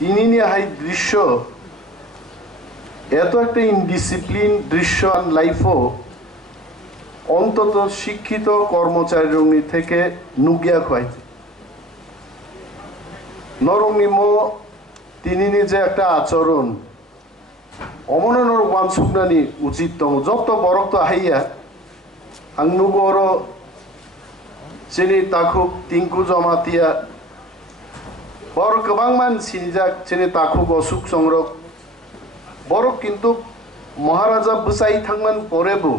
তিনি নিয়ে হাই দৃশ্য এত একটা ইনডিসিপ্লিন দৃশ্য লাইফও অন্তত শিক্ষিত কর্মচারী থেকে নুগিয়া খুয়াইছে নরংনিম তিনি নিজে একটা আচরণ অমনর ওয়ান সুগনানি উচিত দङ যত বরক তো হাইয়া आं नुगोर चिनि ताखुक तिंकु जमातिया बर गोबां मानसिनि जाक चिनि ताखुक असुक संरक बर किन्तु महाराजा बुसाई थांमोन परेबो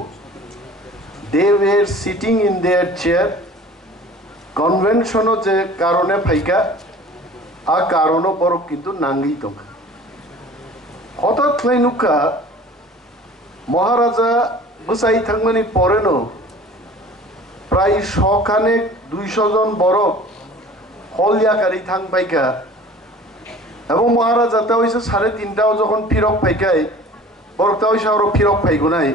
they were sitting in their chair convention जे कारणे फाइका आ कारण बर किन्तु नांगै दं हठाৎ नुका महाराजा बुसाई थांमोननि परेनो प्राय 100 खाने 200 जन बरक हलियाकारी थां पाइका এবং মহারাজাতে হইছে 3:30টাও যখন ফিরক পাইকাই বরকটা হইছে আরো ফিরক পাইগো নাই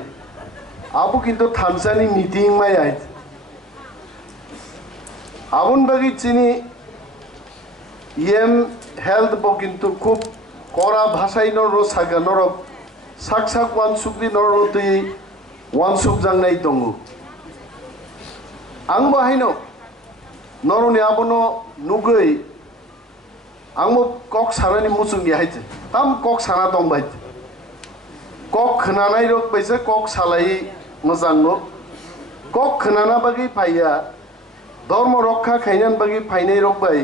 আবু কিন্তু থানসানি মিটিং মাই আইত আবুন বাগি চিনি ইএম হেলথ ব কিন্তু খুব কড়া ভাষাই নর সাগা নর সাক সাক ওয়ান সুকলি নর তুই ওয়ান সুক জাংনাই দङ आं बाहायनो नरनि आबनो नुगै आंबो कक सानानि मुसुंगि हायते ताम कक साना दं बायत कक खनानाय रक बैसे कक सालाय मोजांनो कक खनाना बागै फाया धर्म रक्षा खायनान बागै फायनाय रक बाय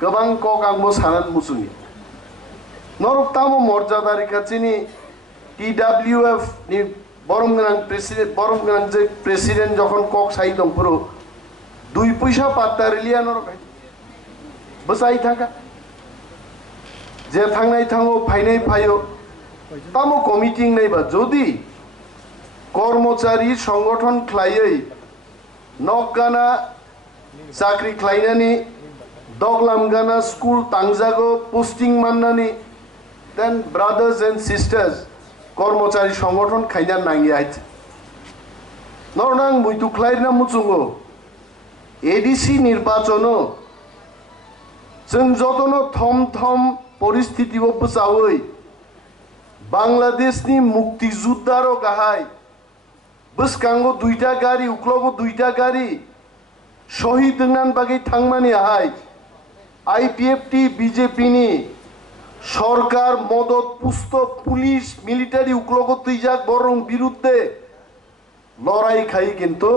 गोबां कक आंबो सानान मुसुंगि नरक ताम मर्यादारि खाथिनि TWF नि बरमगोनां जे प्रेसिडेंट जखन कक साई दं पुरो 2 पैसा पात्ता रिलिया नरकाय बसाई थाका जे थांनाय थाङो फायनाय फायो तामो कमिटिं नायबा जदि कर्मचारी संगठन ख्लायै नकगाना चाकरि ख्लायनानि दगलामगाना स्कुल तांजागो पोस्टिं माननानि देन ब्रादार्स एंड सिस्टार्स कर्मचारी संगठन खायना नांगि आइते नरनां मुइतु ख्लायना मुचुंगो एडीसी निर्वाचन जों जतनो थम थम परिस्थिति बसावै बांग्लादेशनि मुक्तियुद्धारो गाहाय बसकांगो 2टा गाड़ी उक्लगो 2टा गाड़ी शहीद दोंनान बागै थांमानि आहाय आईपीएफटी बीजेपी नि सरकार मदद पुस्त पुलिस मिलिटारी उक्लगो तैजाक बरं बिरुद्धे लड़ाई खाई किन्तु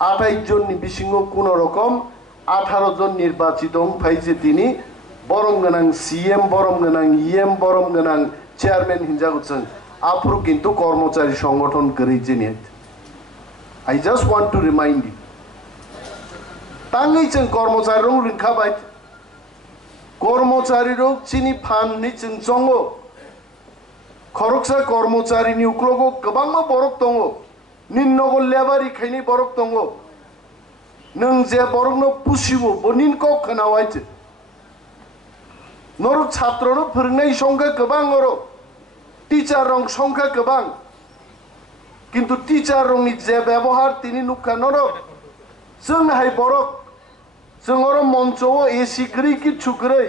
28 जन बिसिङो कोनो रकम 18 जन निर्वाचित फाइजे तिनी बरं गोनां CEM बरं गोनां EM बरं गोनां चेयरमैन हिंजागुचन आफुर किन्तु कर्मचारी संगठन गरैजेनि I just want to remind you तांगै जों कर्मचारी रं रिंखाबाय कर्मचारी रं चिनि फाननि जों जंगो खरकसा कर्मचारी नि उक्लगो गोबां बरक दङ निन्नगो लेबारि खायनि बरक दङ नों जे बरकनो पुसिबो बनिनको खोनावायचे नरक छात्रनो फोरोंनाय संख्या गोबां अरो टीचार रं संख्या गोबां किन्तु टीचार रंनि जे व्यवहार तिनि नुखा नरक जों हाय बरक जों अरो मंचो एसी ग्रै कि छुग्रै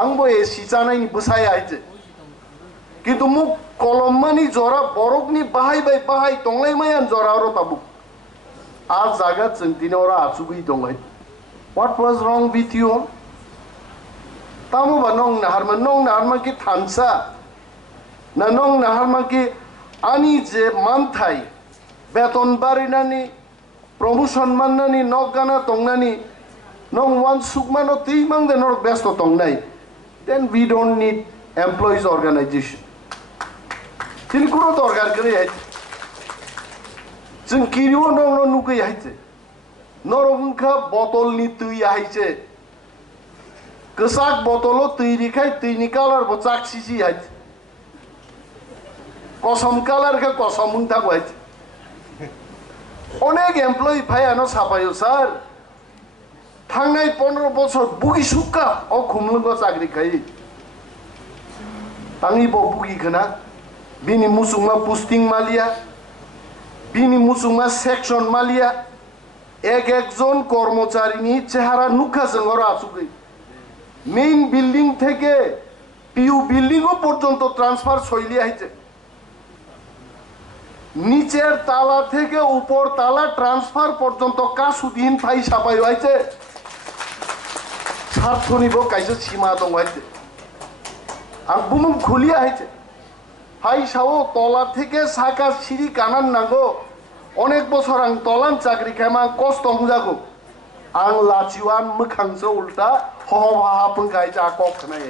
आंबो एसी जानायनि बसाय आइजे किन्तु मुख कलमानि जरा बरकनि बाहायबाय बाहाय तंलाय मायान जरा अरो ताबु आज जागा जों दिनै अरा आचुगै दंलाय व्हाट वाज रंग विथ यू तामु बा नंग नाहारमा कि थानसा ना नंग नाहारमा कि आनि जे मानथाय बेतन बारिनानि प्रमोशन माननानि नगाना तंनानि नंग वान सुकमानो तैमां दे नरक बेस्त तंनाय then we don't need employees organisation तिनि कुरो दरकार गरे हाय जों किरियो नंग नुगै हायचे नरबुंखा बटल नि तै हायचे कसाक बटलो तैरिखाय तैनि कालार बचाक सिसि हाय कसम कालार का कसम मुंता हाय अनेक एम्प्लॉय फायानो साफायो सर थांनाय 15 बছর बुगि सुक्का अ खुमलंगो चाकरि खाय तांनि बो बुगि खना बिनि मुसुंमा पोस्टिं मालिया बिनि मुसुंमा सेक्शन मालिया एक जन कर्मचारीनि चेहरा नुखा जों अर आचुगै মেইন বিল্ডিং থেকে পিইউ বিল্ডিংও পর্যন্ত ট্রান্সফার শৈলী আছে নিচের তালা থেকে উপর তালা ট্রান্সফার পর্যন্ত কাসুদিন ফাই সাপাই হয়েছে স্বার্থ নিব কাইছে সীমা দং হয়েছে আর বুমুম খুলিয়া হয়েছে হাই সাও তলা থেকে সাকা সিঁড়ি কানান নাগো অনেক বছর আং তলান চাকরি খাইমা কষ্ট হুজাগো आं लाचिवान मोखांसो उल्टा हहाफों गायजा कखनाय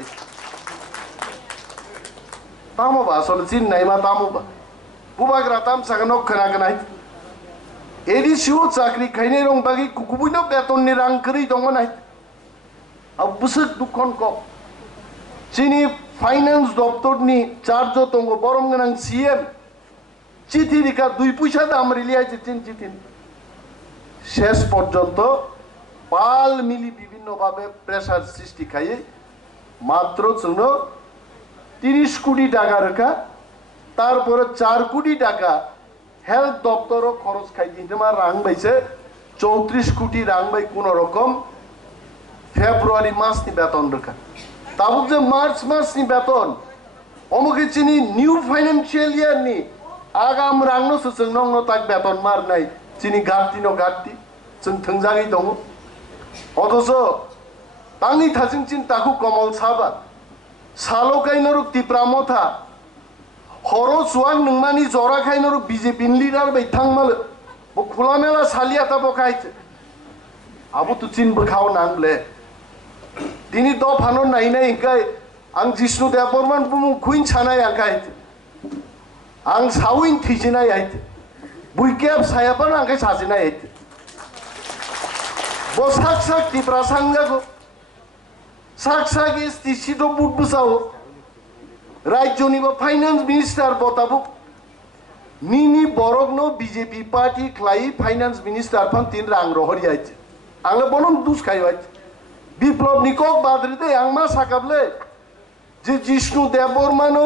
तामोबा सल चिन्नाय मा तामोबा बुबाग्रा ताम सागनो खोनागोनाय एडिसिउ चाकरि खायनाय रं बागि कुकुबुनो बेतननि रां करै दंमोनाय अब बुसुक दुखन क चिनि फाइनान्स दप्तरनि चार्ज दंगो बरम गोनां CEM चिठि लिखा 2 পয়সা दाम रिलियाय चिन चिठि शेष पर्यन्त पाल मिली विभिन्न भावे प्रेसार सृष्टि खाई मात्र जोंनो 30 কোটি টাকা রেখা তারপরে 4 কোটি টাকা হেলথ দপ্তরও খরচ খাই দিতে মা রাং বাইছে 34 কোটি রাং বাই কোন রকম ফেব্রুয়ারি মাসনি বেতন রেখা তাবুক যে মার্চ মাসনি বেতন অমুকে চিনি নিউ ফাইনান্সিয়াল ইয়ার নি আগাম রাংনো সুসंगनो তাক বেতন মার নাই চিনি গাটতিनो गाटति जों थोंजाङै दङ अथच तांनि थासिं चिन्ताखौ कमल साबा सालकाइनरुक टिप्रा मथा हरो सुवां नोंमानि जराखाइनरुक बीजेपी लिडार बै थांमाल बो खुलामेला सालियाता बखाइছে आबो तु चिन बखाव नांले दिनि द फानो नायनाय इंकाय आं जिष्णु देवबर्मन बुमु खुइन छानाय आंखाय आं साविन थिजिनाय आइते बुइकेब सायापान आंखाय साजिनाय आइते बो साक साक टिप्रा सांगागो साक साक एसटिसिदो बुट बुसाओ राज्यनिबो फाइनान्स मिनिस्टार बताबो निनि बरगनो बीजेपी पार्टी ख्लाई फाइनान्स मिनिस्टार फान 3 रां रहरि आइते आंले बनम दुस खाइबाय বিপ্লব নিকক বাদরিতে আংমা সাকাবলে যে জিষ্ণু দেববর্মানো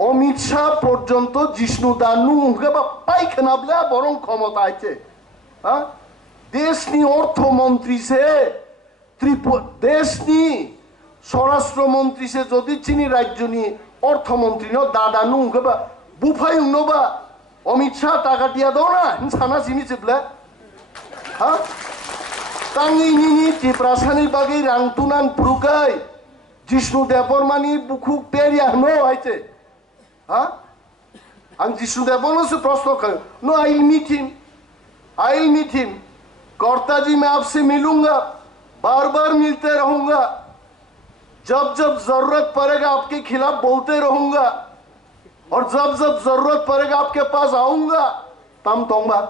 অমিত শাহ পর্যন্ত জিষ্ণু দানু হুগা পাইখানাবলে বরং ক্ষমতা আছে হ্যাঁ দেশনি অর্থমন্ত্রী সে ত্রিপুরা দেশনি স্বরাষ্ট্রমন্ত্রী সে যদি চিনি রাজ্যনি অর্থমন্ত্রী ন দাদানু হুগা বুফাই উনবা অমিত শাহ টাকা দিয়া দাও না সানা চিনি চিবলে হ্যাঁ Tangi Tiprasani bagi rangtunan prukai Jishnu Debormani buku peria no aite ha ang Jishnu Debormani se prosto kayo no I'll meet him कर्ता जी मैं आपसे मिलूंगा बार बार मिलते रहूंगा जब जब जरूरत पड़ेगा आपके खिलाफ बोलते रहूंगा और जब जब जरूरत पड़ेगा आपके पास आऊंगा तम तोंगा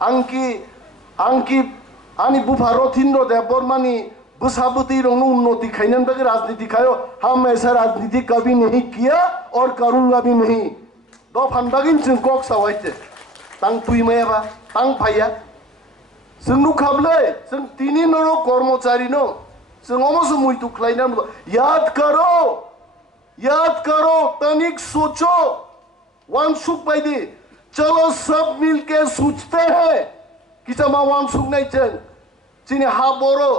अंकी आनी बुफारोथिंद्र देवबर्मानी बुसाबुती रोंग उन्नति खाइनन बगे राजनीति खायो हम ऐसा राजनीति कभी नहीं किया और करूंगा भी नहीं दो फनबागिन जों कक सावाइते तां तुइमायाबा तां फाया जों नुखाबले जों तिनि नरो कर्मचारी नो जों अमसो मुइतु ख्लाइनान याद करो तनिक सोचो वांसुक बायदि चलो सब मिलके सोचते हैं किसामा वांसुक नहीं चल चिनी हा बोरो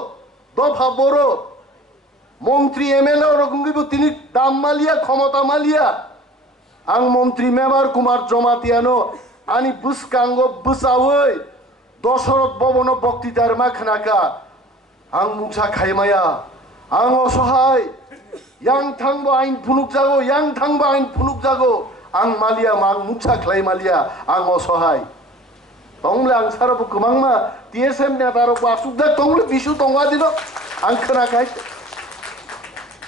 दफा बोरो मंत्री एमएलए रकमगिबो तिनी दाम मालिया क्षमता मालिया आं मंत्री मेम्बार कुमार जमातियानो आनी बुसकांगो बुसावै दशरथ भवनो बक्तिदार मा खनाका आं मुसा खायमाया आं असहाय yang thangbo ain phunuk jago आं मालिया मां मुसा ख्लाय मालिया आं असहाय तंगले आं साराबो गोबांमा TSM नेतारो बासुकदा तंगले बिसु तंगा दिनो आं खोनाखाय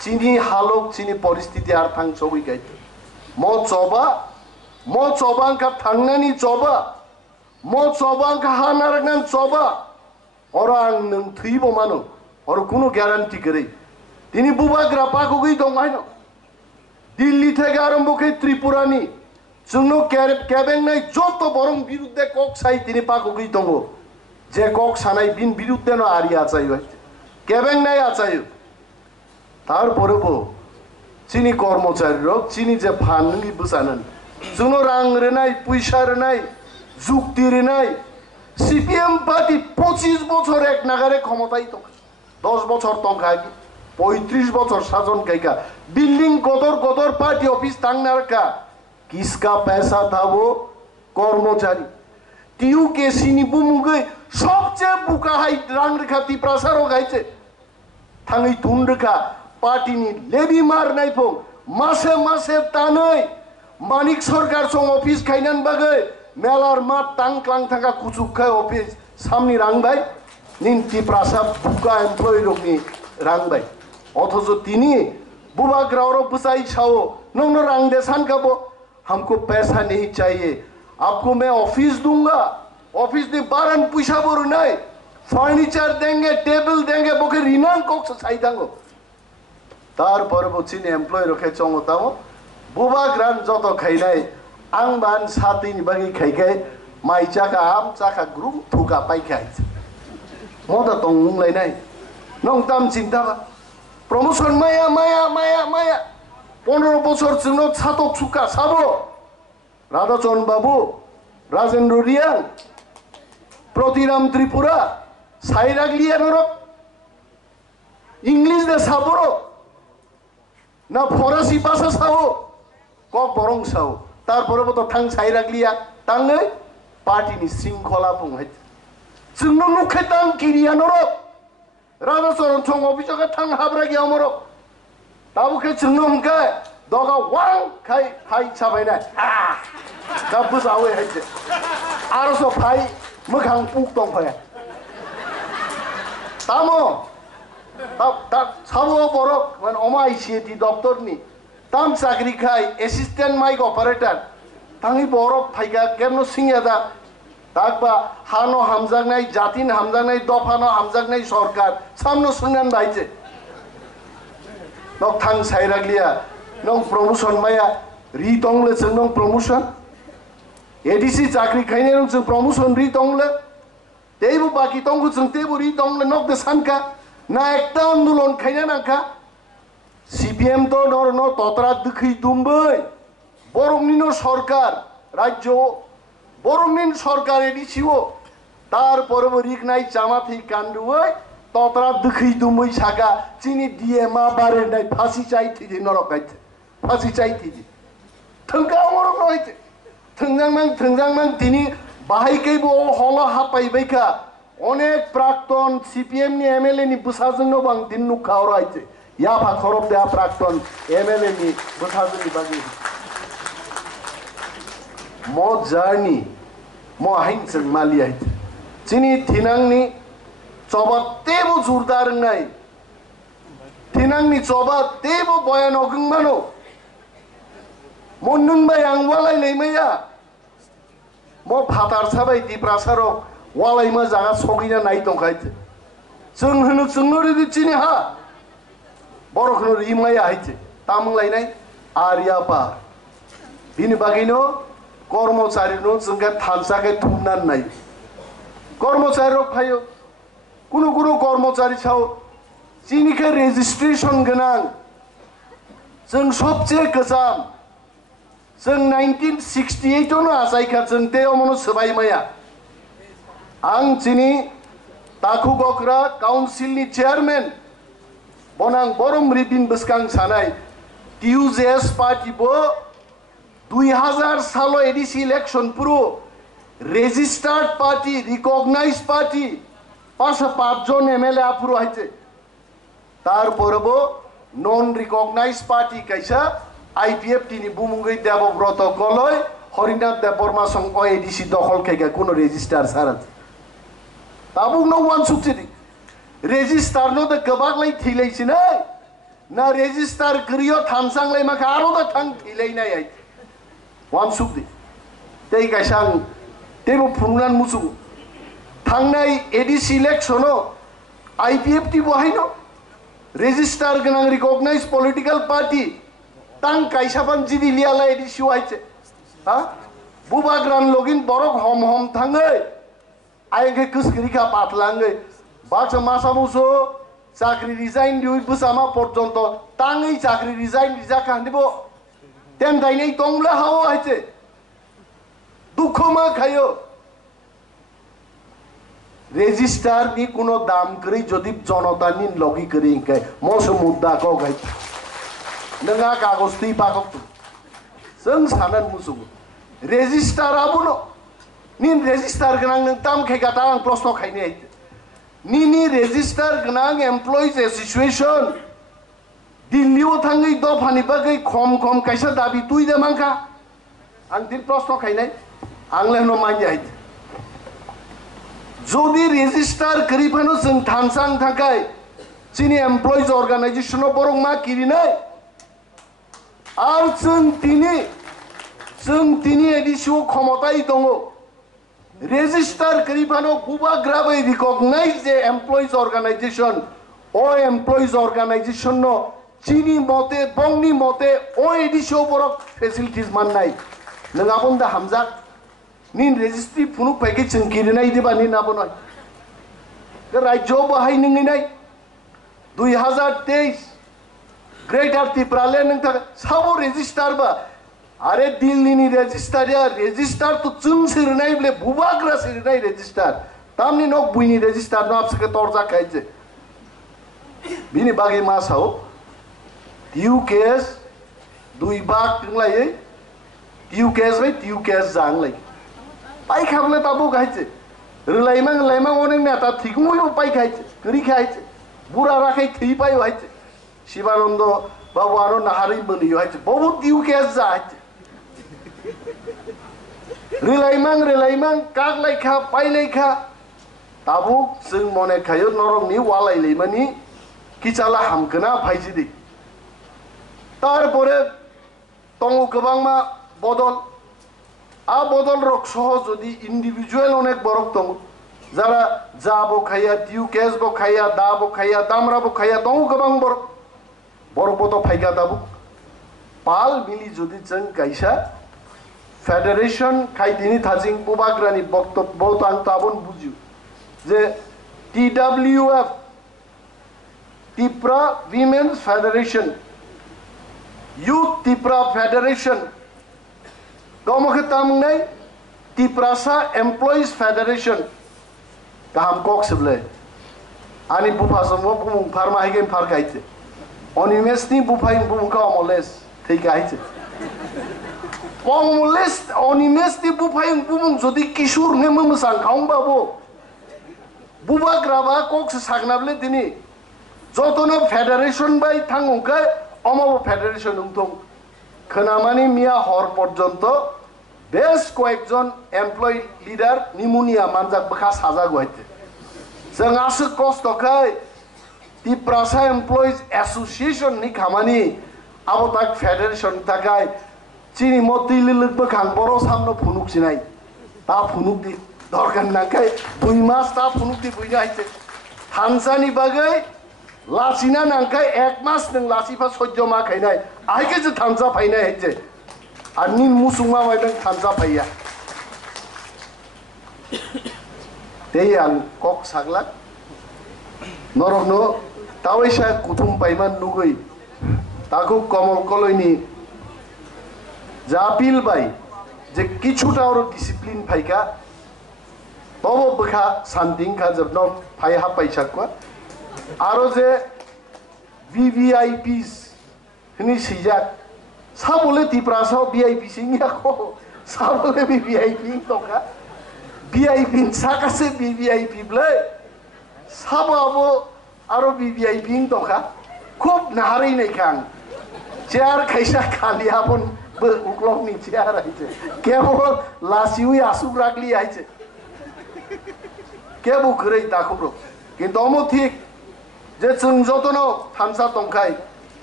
चिनि हालक चिनि परिस्थिति आर थां सबै गाय म चबांका थांनानि चबा म चबांका हानारगान चबा और आं नों थैबो मानो और कोनो ग्यारान्टी गरै दिनै बुबाग्रा पाको गई दंगायनो दिल्ली থেকে आरम्भ कै त्रिपुरानि जोंनो केबेंनाय যত বরং বিরুদ্ধে কক সাই তিনি পাকুগি দङ যে কক সানাই বিন বিরুদ্ধে ন আরি আচাইবাই কেবেংনাই আচাইও তারপরেও চিনি কর্মচারীরা চিনি যে ফানলি বুসানান जोंनो रां रेनाय পয়সা रेनाय যুক্তি रेनाय সিপিএম পার্টি 25 বছর এক নাগারে ক্ষমতায় তো 10 বছর তংখায় 35 বছর শাসন কাইকা बिल्डिंग गदर गदर पार्टी ऑफिस तांगनार का किसका पैसा था वो कर्मचारी टीयू के सिनी बुमुगे सबसे बुका हाई रांग रेखा तिप्रासार हो गए थे थांगी तुन रेखा पार्टी नि लेबी मार नहीं फो मासे मासे तानई मानिक सरकार सं ऑफिस खाइनान बागे मेलार मात तांग क्लांग थांगा कुचुक खाय ऑफिस सामनी रांग बाई निन तिप्रासा बुका एम्प्लॉय रोकनी रांग बाई অথচ তিনি बुबा ग्राउरो बुसाई छाओ नोंनो रंग देसान का वो हमको पैसा नहीं चाहिए आपको मैं ऑफिस दूंगा ऑफिस ने बारन पैसा बोर नहीं फर्नीचर देंगे टेबल देंगे बोके रिनान कोक से साई दांगो तार पर वो चीन एम्प्लॉय रखे चोंगो ताओ बुबा ग्राम जो तो खाई नहीं आंग बान साथी निबागी खाई गए माई चाका आम चाका ग्रुप थुका पाई खाई मोदा तोंगमुंग लाई नहीं नोंग ताम चिंता बा प्रमोशन माया माया माया माया 15 বছর जोंनो ছাতক सुखा साबो राधाचरण बाबू राजेंद्र रियां प्रतिराम त्रिपुरा साइराग्लिया नरक इंग्लिश दे साबरो ना फरासी भाषा साबो कक बरं साबो तारपरे तो थां साइराग्लिया तांगै पार्टीनि शृंखला बुंहाय जोंनो नुखाय तां किरिया नरक राधाचरण 총 ऑफिस가 थां हाब्रागी अमरो ताबुखे जोंनो हमका दगा वां खाय फाइ साबायना गाबबो जावे हायसे आरसो फाइ मोखां पुक दंफाय तामो ता साबो बरक मान अमा आईसीएटी दफ्तरनि ताम चाकरि खाय असिस्टेंट माइक ऑपरेटर तांनि बरक फाइगा केमनो सिंयादा ताकबा हानो हामजागनाय जातिन हामजागनाय दफानो हामजागनाय सरकार सामनो सुनान बायजे नक थां साइराग्लिया नों प्रमोशन माया रि तंगले जों नों प्रमोशन एडीसी चाकरि खायने नों जों प्रमोशन रि तंगले तेबो बाकी तंगु जों तेबो रि तंगले नक दे सानका ना एकटा आंदोलन खायना नांका सीपीएम तो नर न ततरा दुखै दुमबै बरंनिनो सरकार राज्य बरंनिन सरकार एडीसीओ तार परबो रिकनाय जामाथि कान्दुयै ततरा दुखै दुमै सागा चिनि डीएमआ बारेनाय फासि चाइथि नरकाइथे फासि चाइथि थंगा मरक रहिथे थंजांनां दिनि बाहायकैबो हल हापायबायका अनेक प्राक्तन सीपीएम नि एमएलए नि बुसाजोंनो बां दिन नुखाव राइथे याफा खरब देया प्राक्तन एमएलए नि बुसाजोंनि बागै मो जार्नी मो हाइनजों मालिया चिनि थिनांनि चबा तेबो जुरदार नाय थिनांनि चबा तेबो बयान अगंमानो मोननबाय आं वालाय लैमैया मो फातार साबाय दिप्रासारो वालाय मा जागा सगिना नाय दंखाय जों होनो जोंनो रिदि चिनि हा बरखनो रिमाया हायथे तामलायनाय आरियापा बिनि बागैनो कर्मचारी नो जोंगा थानसाके थुमनान नाय कर्मचारी फायो कुनु कुनु कर्मचारी छाव चिनिके रेजिस्ट्रेशन गोनां जों सबसे गोजाम जों 1968 नो आजायखा जों ते अमनो सबायमाया आं चिनि ताखुगकरा काउन्सिलनि चेयारमेन बनां बरम रिबिन बसकां सानाय टीयूजेएस पार्टी बो 2000 सालो एडीसी इलेक्शन पुरो रेजिस्टार्ड पार्टी रिकॉग्नाइज पार्टी 5 जन एमएलए आपुरो हाइते तार परबो नन रिकॉग्नाइज पार्टी कैसा आईपीएफ टी नि बुमुंगै देवव्रत गलय हरिनाथ देव बर्मा संग एडीसी दखल कैगा कोनो रेजिस्टार सारा ताबु नो वान सुक्ति रेजिस्टार नो द गबागलै थैलैसिनै ना रेजिस्टार करियो थानसांलै माखा आरो द थां थैलैनाय आइ वान सुक्ति तै कैसां तेबो फुंनान मुसु थांनाय एडीसी इलेक्शनो आईपीएफ टी बहायनो रेजिस्टार गोनां रिकॉग्नाइज पॉलिटिकल पार्टी तां कैसाबान जिदि लियाला एडीसी आइचे हा बुबाग्रान लगिन बरक हम थाङै आइगे कुसगिरिखा पातलाङै बाक्सा मासामुसो चाकरि रिजाइन दिउइ बुसामा पर्यन्त ताङै चाकरि रिजाइन रिजाखा हनिबो तेन दाइनै तंले हाव आइचे दुखमा खायो রেজিস্টার নি কোনো দাম করে যদি জনতা নি লগি করে ইনকাই মস মুদ্दा को गाय नोंहा कागज दै पागक जों सानन मुसुग रेजिस्टार आबुनो निन रेजिस्टार गोनां नों दाम खायगा दा आं प्रश्न खायनो निनि रेजिस्टार गोनां एमप्लयिज एसोसिएशन दिल्लीयाव थाङै दफानि बागै खम खम कायसा दाबि तुइ दे मांखा आं दिन प्रश्न खायनाय आं लेनो मान्याय যদি রেজিস্টার করিফানো जों थानसां थाखाय जोंनि एमप्लयिज अर्गानाइजेशनाव बरं मा किरिनाय आर जों दिनै एडिसिव क्षमताय दङ রেজিস্টার করিফানো বুবাগ্রাबै रिकगनाइज जे एमप्लयिज अर्गानाइजेशन ओ एमप्लयिज अर्गानाइजेशन नो चिनि मते बंनि मते ओ एडिसिव बरक फेसिलिटीज माननाय नङाबोन दा हामजाक निन रेजिस्ट्री फुनुक पैके जों किरिनाय दिबा निन आबोनाय राज्य बाहाय नङैनाय 2023 ग्रेटर त्रिपुराले नोंथा साबो रेजिस्टार बा अरे दिल्लीनि रेजिस्टार तो जों सिरनाय बले बुबाग्रा सिरनाय रेजिस्टार तामनि नक बुइनि रेजिस्टार न आपसके तोरजा खायजे बिनि बागे मासाव टिउ केस दुइ बाग तिंलायै टिउ केस बाय टिउ केस जांलाय पाई खाबले ताबो गायचे रलायमां लायमां अनेक नेता थिगमयबो पाई खायचे गरि खायचे बुरा राखाय थै पाई हायचे शिवानंद बाबू आरो नाहारै बनियो हायचे बहुत टिउ केस जायचे रलायमां कागलायखा पाइलायखा ताबो जों मने खायो नरमनि वालायलायमानि किचाला हामखोना फायजिदि तारपरे दङ गोबांमा बदल आ बदल रक सह जदि इन्डिविजुअल अनेक बरक दङ जारा जाबो खाया टिउ केस बो खाया दाबो खाया दामराबो खाया दङ गोबां बरकबो तो फायगा दाबो पाल मिलि जदि जों गायसा फेडरेशन खायदिनि थाजिं बुबाग्रानि बक्तब्य आं ताबन बुजियो जे TWF Tripura women's federation youth Tripura federation गावमखे तामनाय त्रिपुरासा एमप्लयिज फेडरेशन गाहाम कक सिबले आनि बुफासमो बुमुं फारमा हायगेन फार गायते अनिमेशनि बुफाय बुमुंखा अमलेस थै गायते अमलेस अनिमेशनि बुफाय बुमुं जदि किशोर ने ममसां खाउंबाबो बुबाग्राबा ककस सागनाबले दिनि जतनो फेडरेशन बाय थांगंखा अमाबो फेडरेशन उंथं खोनामानि मिया हर पर्यन्त बेस कयेकजन एमप्लय लिडार निमुनिया मानजाक बखा साजागो हायते जों आसो कस्तखाय त्रिपुरासा एमप्लयिज एसोसिएशन नि खामानि आबोताक फेडरेशन थाखाय चिनि मति लिलक बखां बर' सामनो फुनुक सिनाय ता फुनुक दि दरगान नाखाय 2 मास ता फुनुक दि बुइना हायते थानसानि बागै लासिना नांखाय 1 मास नों लासिफा सह्य मा खायनाय आइके जे थानसा फायनाय हायते आनि मुसुमा मायदों थानसा फायया ते आं कक सागलाक नरकनो तावैसा कुथुम पाइमान नुगै ताकु कमल कलयनि जापिल बाय जे किछुटा और डिसिप्लिन फायका तब बखा शान्तिं खा जबनो फायहा पैसाखवा आरो जे VVIPs हनि सिजाक Sable त्रिपुरासाव VIP सिंगियाखो Sable VVIP तोका VIP साकासे VVIP ब्ले साबाबो आरो VVIP तोका खूब नाहारै नायखां चेयार खायसा खालियाबन बो उक्लकनि चेयार आइছে केवल लासिउइ आसुग्रागलि आइছে केबो गरै दाखुब्रो किन्तु अमो ठीक जे जों जतनो थानसा दंखाय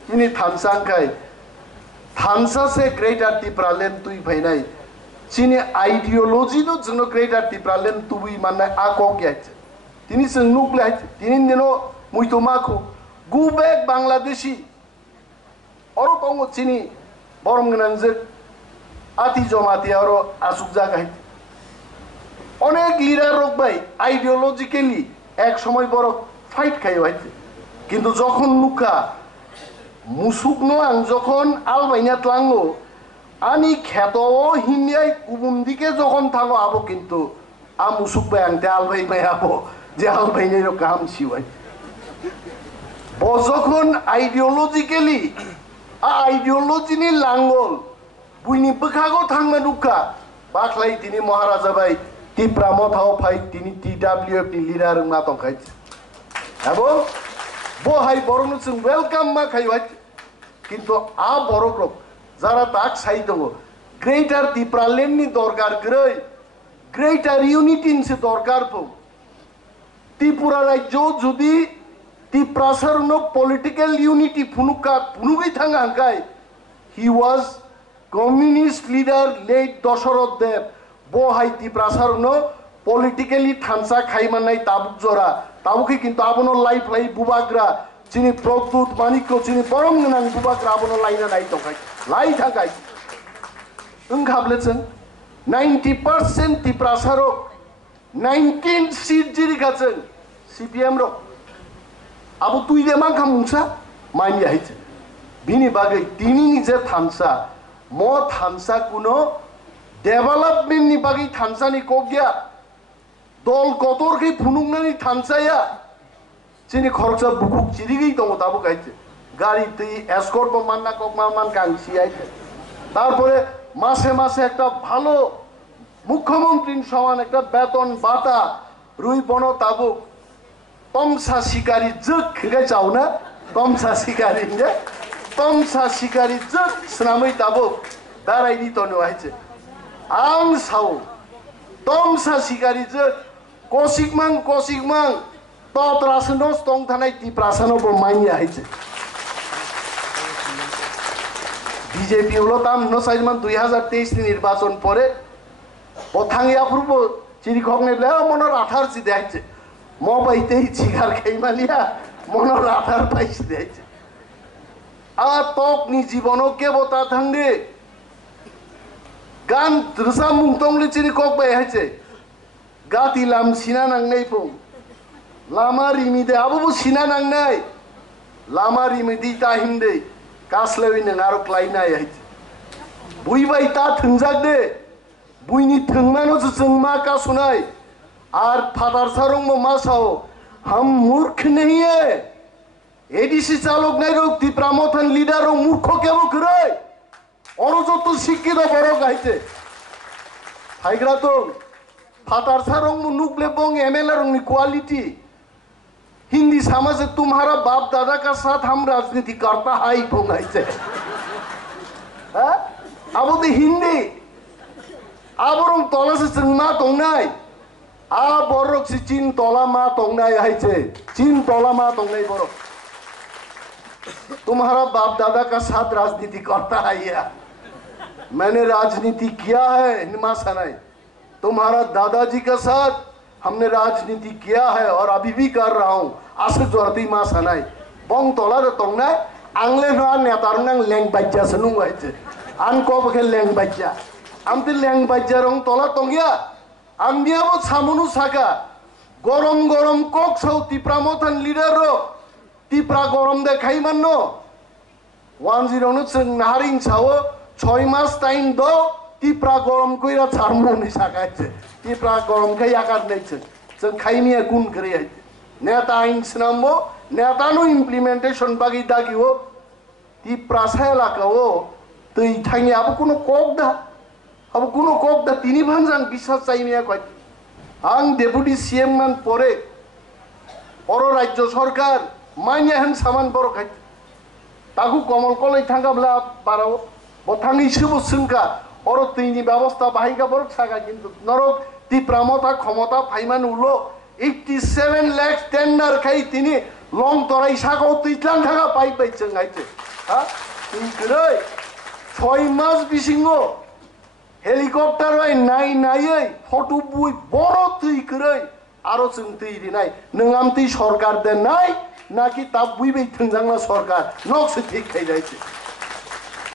दिनै थानसांखाय थानसा से ग्रेटर त्रिपुरा लेन तुइ फैनाय चिनि आइडियोलॉजी नो जोंनो ग्रेटर त्रिपुरा लेन तुइ माननाय आकक याइছে दिनै जों नुक्लाय दिनै दिनो मुइतमाखौ गुबेक बांलादेशी अरो दङ चिनि बरम गोनांजों आति जमाति आरो आसुकजा गाय अनेक लिडार रकबाय आइडियोलॉजिकली एक समय बरक फाइट खायो हायते किन्तु जखन नुखा मुसुकनो आं जखन आलबायना तलाङो आनि खेतो हिन्दियाय गुबुन दिके जखन थाङो आबो किन्तु आ मुसुक बाय आं ते आलबाय बाय आबो জাল বাইনাইরো কাম সিওয়াই বজখন আইডিওলজিক্যালি আইডিওলজিনি লাঙ্গল বুইনি বখাগো থাংনা নুকা বাখলাই তিনি মহারাজা ভাই ত্রিপুরা মথাও ফাই তিনি TWF नि লিডার না তংখাইছে এবং বহাই বরং जों ওয়েলকাম মা খাইবাই কিন্তু আ বড়গ্রক যারা তাক সাই দङ গ্রেটার ত্রিপুরা ল্যান্ডনি দরকার গ্রই গ্রেটার ইউনিটিনসে দরকার পো ত্রিপুরা রাজ্য যদি ত্রিপুরা সারনো পলিটিক্যাল ইউনিটি ফুনুকা ফুনুগৈ থাङा हांखाय হি ওয়াজ কমিউনিস্ট লিডার লেট দশরথ দেব বহাই ত্রিপুরা সারনো পলিটিক্যালি থানসা খাইমানাय তাবুক জরা তাবুকে কিন্তু আবনো লাইফ লাই বুবাগ্রা চিনি প্রদ্যুৎ মানিক্য চিনি বরং নাং বুবাগ্রা আবনো লাইনা নাই তखाय লাই থাকাय ओंखाबलेचों 90% ত্রিপুরা সারক 19 সিট জিরিখাचों CPM रो আবু তুই দে মান খামুংসা মাইনি আইছে বিনি বাগै তিনি নিজে থানসা ম থানসা কোনো ডেভেলপমেন্ট नि बागै थानसानि कोगिया दल कतरखै फुनुंनानि थानसाया चिनि खरचा बुकुक चिरिगै दङ दाबो गाइছে गाड़ी তুই এসকর্ট বা মান্না কক মান কাংসি আইছে তারপরে মাসে মাসে একটা ভালো মুখ্যমন্ত্রীর সমান একটা বেতন বাতা রুই বন তাবুক তমসা শিকারি জগ খেগে চাও না তমসা শিকারি যে তমসা শিকারি জগ স্নামই তাবুক দাঁড়াইনি তনু আইছে आं साव तमसा शिकारी जग कसिकमां तत्रासनस तंग थानाय टिप्रासानो माइनि आइছে বিজেপি হলো তাম নসাইমান 2023 नि নির্বাচন পরে পথাঙ্গিয়া পূর্ব চিরিখংনেলে মনৰ আঠার চি দেখাইছে ম বাইতেই চিগার খাইমালিয়া মনৰ আঠার পাইছি দেখাইছে আ তকনি জীবন কেবতা থাঙ্গে গান রসা মুংতংলি চিনি ককবাই হাইছে গাতি লাম সিনা নাংনাই ফং লামা রিমিদে আবু সিনা নাংনাই লামা রিমিদি তাহিমদে কাসলেवि नों आरो क्लाइनाय हाइছে बुइबाय ता थंजाक दे बुइनि थंमानो जों मा कासुनाय आर फादार सारंग मा साओ हम मूर्ख नहीं है एडीसी चालक नाइरो ত্রিপুরা মথান লিডারও মূর্খ কেবো করে অরজত শিক্ষিত বড় গাইছে হাইগ্রা তো फादर सारंग नुकले बोंग एमएलए रंगनी क्वालिटी हिंदी समाज से तुम्हारा बाप दादा का साथ हम राजनीति करता हाई भोंगाइছে अब तो हिंदी आबरंग तला से जों मा दंनाय आ बरक से चीन तला मा दंनाय हाइছে चीन तला मा दंनाय बरक तुम्हारा बाप दादा का साथ राजनीति करता है या मैंने राजनीति किया है हिमा सनाई तुम्हारा दादाजी के साथ हमने राजनीति किया है और अभी भी कर रहा हूँ आसे जोरती मा सनाई बंग तोला रे तोंगना आंगले ना नेतारनां लेंग बाज्जा सनुं गाइছে आन को बखे लेंग बाज्जा आमते लेंग बाज्जा रंग तोला तोंगिया आंगियाबो सामुनु साका गरम गरम कोक साउ ত্রিপুরা মথান লিডার रो ত্রিপুরা गरम दे खाइ माननो 10 नो जों नारिं सावो 6 मास टाइम दो ত্রিপুরা गरम कइरा छारमोनि साकाइছে ত্রিপুরা गरम खाइ आकार नैছে जों खाइनिया गुन करे नेता आइन सनामो नेतानो इम्प्लिमेंटेशन बागै दागिओ ত্রিপুরা सायलाकाओ तै थाङि अब कोनो कोकदा तिनि भानजान बिसास चाइनिया कय आं डेपुटी CM मान परे और राज्य सरकार माइने हन सामान बर खाय ताकु कमल कलै थांगाब्ला बाराव बथाङि सबो सोंका और तैनि व्यवस्था बाहायगा बर सागा किन्तु नरक ত্রিপুরা মথা ক্ষমতা फाइमान उलो 87 लाख टेंडर खाई तिनी लंग तराई सागो तैतलां थागा पाइ जों आइছে हा तिनकरै 6 मास बिसिङो हेलिकप्टार बाय नायै फटो बुइ बरो तैकरै आरो जों तैरिनाय नोंगाम तै सरकार देनाय नाकि ता बुइबै थंजांना सरकार नक्स ठीक खाइ जायছে